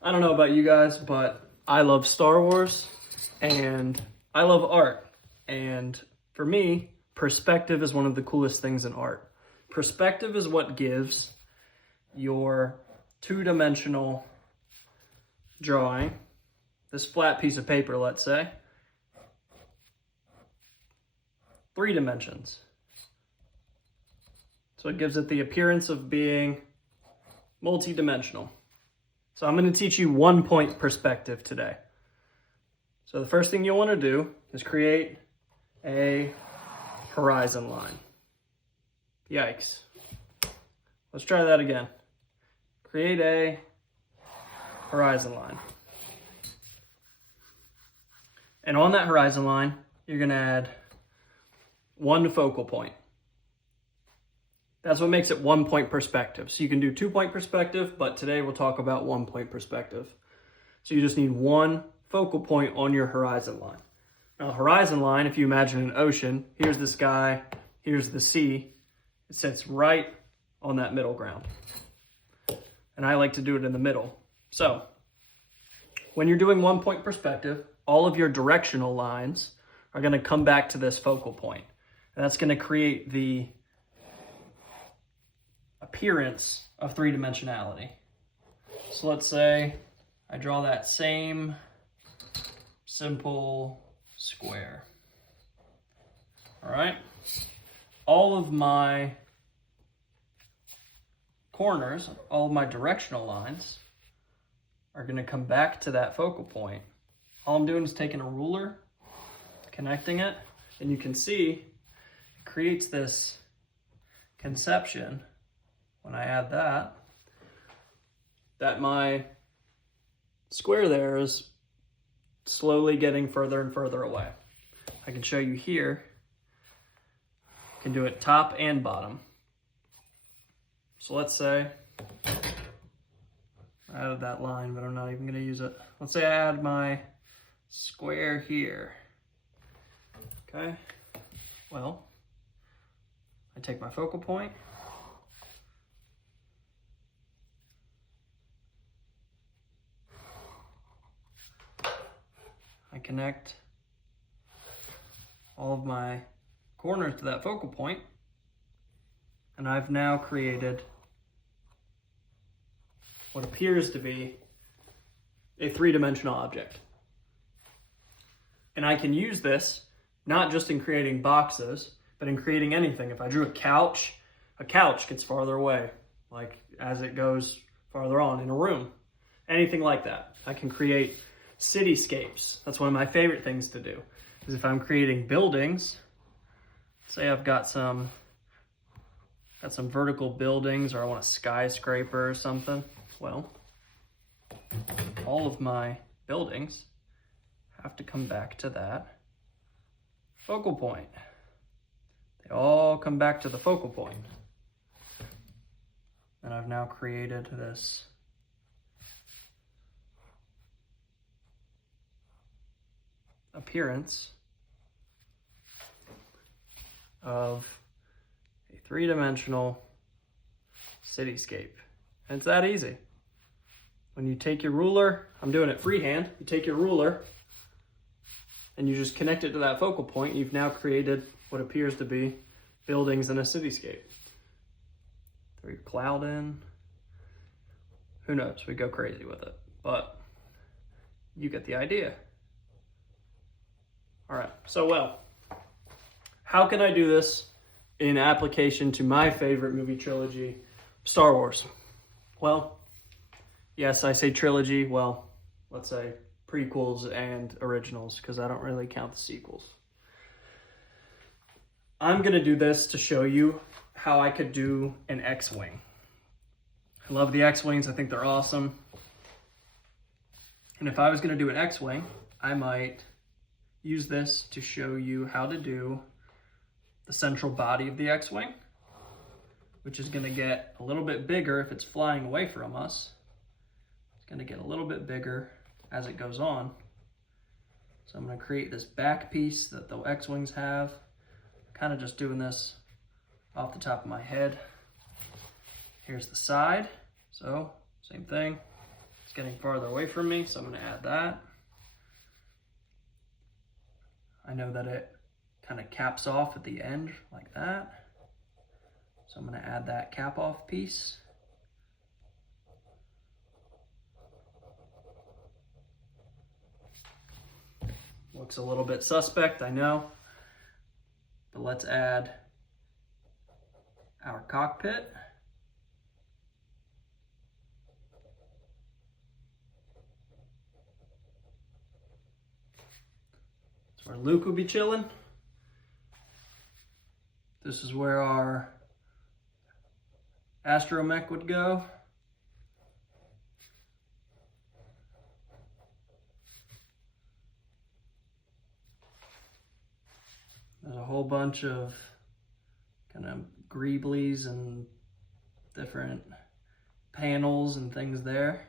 I don't know about you guys, but I love Star Wars and I love art. And for me, perspective is one of the coolest things in art. Perspective is what gives your two-dimensional drawing, this flat piece of paper, let's say, 3 dimensions. So it gives it the appearance of being multi-dimensional. So I'm going to teach you 1-point perspective today. So the first thing you'll want to do is create a horizon line. Yikes. Let's try that again. Create a horizon line. And on that horizon line, you're going to add 1 focal point. That's what makes it 1-point perspective. So you can do 2-point perspective, but today we'll talk about 1-point perspective. So you just need 1 focal point on your horizon line. Now, the horizon line, if you imagine an ocean, here's the sky, here's the sea. It sits right on that middle ground. And I like to do it in the middle. So when you're doing 1-point perspective, all of your directional lines are going to come back to this focal point. And that's going to create the appearance of 3-dimensionality. So let's say I draw that same simple square. All right. All of my corners, all of my directional lines are going to come back to that focal point. All I'm doing is taking a ruler, connecting it, and you can see it creates this conception when I add that my square there is slowly getting further and further away. I can show you here. I can do it top and bottom. So let's say I added that line, but I'm not even going to use it. Let's say I add my square here. Okay. Well, I take my focal point. I connect all of my corners to that focal point, and I've now created what appears to be a 3-dimensional object. And I can use this not just in creating boxes, but in creating anything. If I drew a couch gets farther away, like as it goes farther on in a room. Anything like that. I can create cityscapes. That's one of my favorite things to do. Is if I'm creating buildings, say I've got some vertical buildings, or I want a skyscraper or something. Well, all of my buildings have to come back to that focal point. They all come back to the focal point. And I've now created this appearance of a 3-dimensional cityscape. And it's that easy. When you take your ruler, I'm doing it freehand, you take your ruler and you just connect it to that focal point, you've now created what appears to be buildings in a cityscape. Throw your cloud in. Who knows, we go crazy with it, but you get the idea. All right, so how can I do this in application to my favorite movie trilogy, Star Wars? Well, yes, I say trilogy, let's say prequels and originals, because I don't really count the sequels. I'm gonna do this to show you how I could do an X-Wing. I love the X-Wings, I think they're awesome. And if I was gonna do an X-Wing, I might use this to show you how to do the central body of the X-Wing, which is gonna get a little bit bigger if it's flying away from us. It's gonna get a little bit bigger as it goes on. So I'm gonna create this back piece that the X-Wings have. Kind of just doing this off the top of my head. Here's the side, so same thing. It's getting farther away from me, so I'm going to add that. I know that it kind of caps off at the end like that. So I'm going to add that cap off piece. Looks a little bit suspect, I know, but let's add our cockpit. That's where Luke will be chilling. This is where our astromech would go. There's a whole bunch of kind of greeblies and different panels and things there.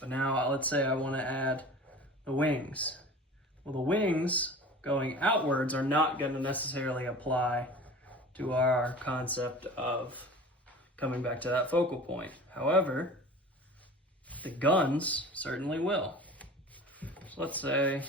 But now let's say I want to add the wings. Well, the wings going outwards are not going to necessarily apply to our concept of coming back to that focal point. However, the guns certainly will. So let's say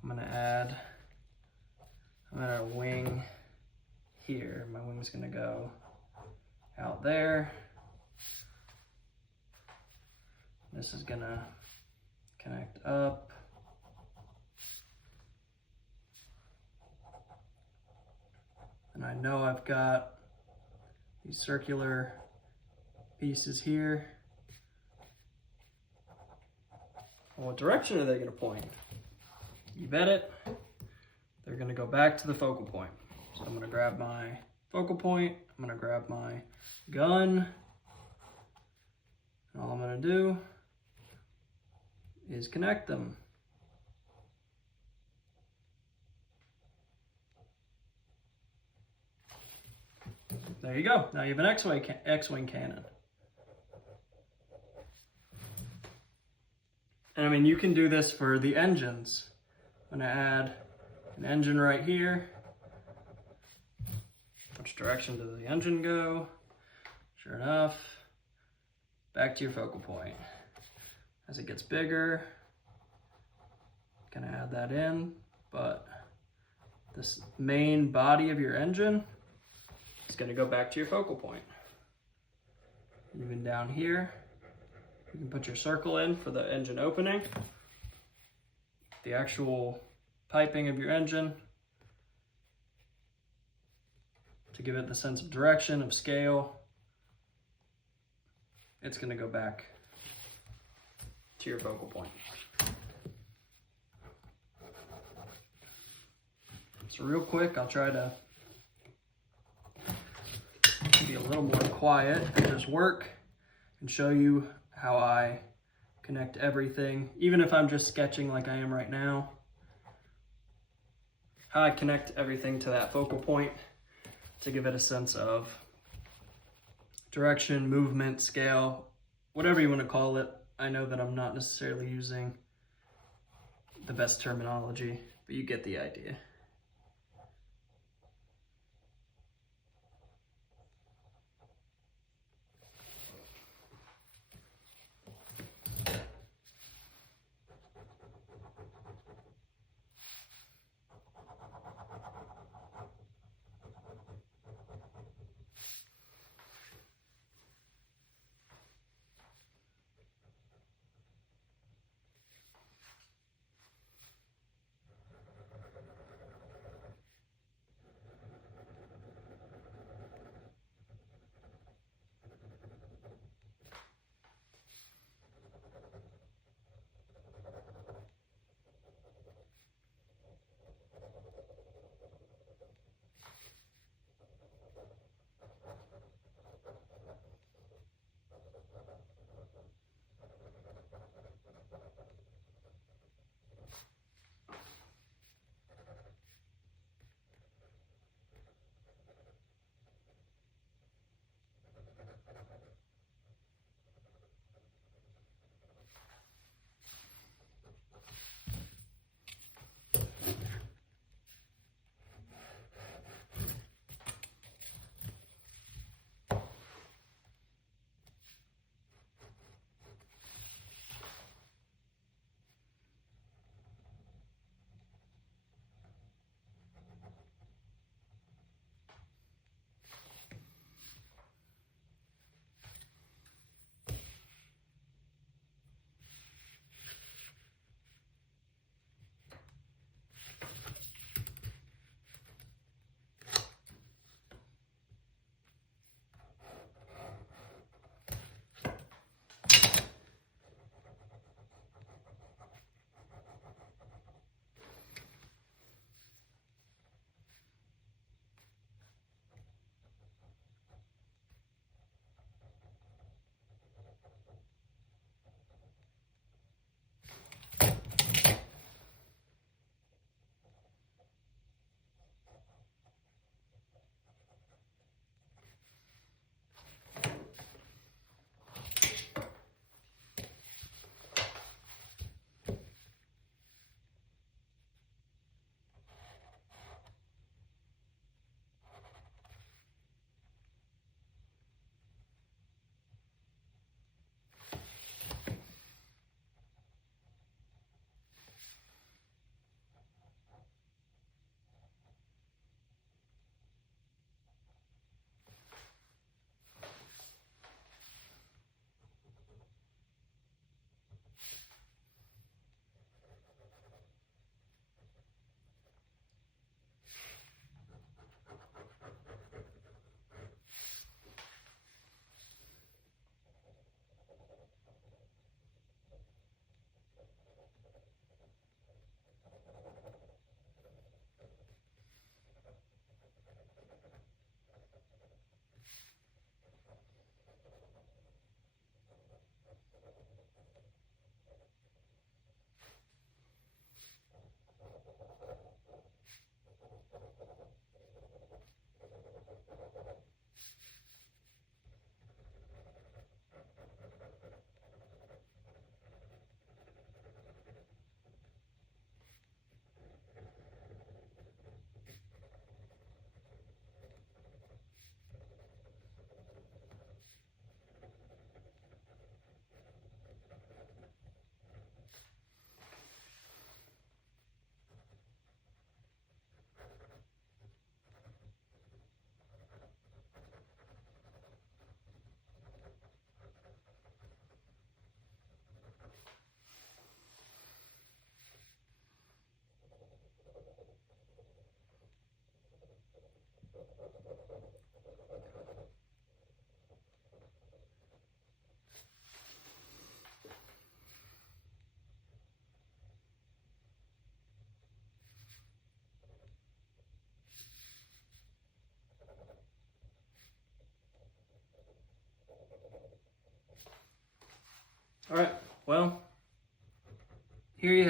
I'm going to add a wing here. My wing's going to go out there. This is going to connect up. And I know I've got these circular pieces here. Well, what direction are they going to point? You bet it. They're going to go back to the focal point. So I'm going to grab my focal point. I'm going to grab my gun. And all I'm going to do is connect them. There you go. Now you have an X-wing cannon. And I mean, you can do this for the engines. I'm going to add an engine right here. Which direction does the engine go? Sure enough, back to your focal point. As it gets bigger, gonna add that in, but this main body of your engine is gonna go back to your focal point. Even down here, you can put your circle in for the engine opening. The actual piping of your engine to give it the sense of direction, of scale. It's going to go back to your focal point. So real quick, I'll try to be a little more quiet and just work and show you how I connect everything, even if I'm just sketching like I am right now, how I connect everything to that focal point to give it a sense of direction, movement, scale, whatever you want to call it. I know that I'm not necessarily using the best terminology, but you get the idea.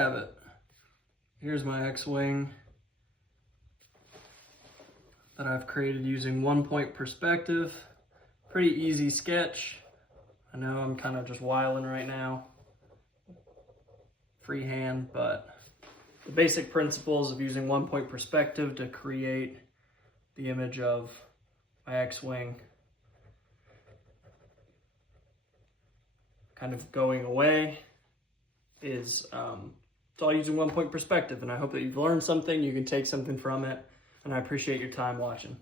have it. Here's my X-Wing that I've created using 1-point perspective. Pretty easy sketch. I know I'm kind of just wiling right now, freehand, but the basic principles of using 1-point perspective to create the image of my X-Wing kind of going away is it's all using 1-point perspective, and I hope that you've learned something, you can take something from it, and I appreciate your time watching.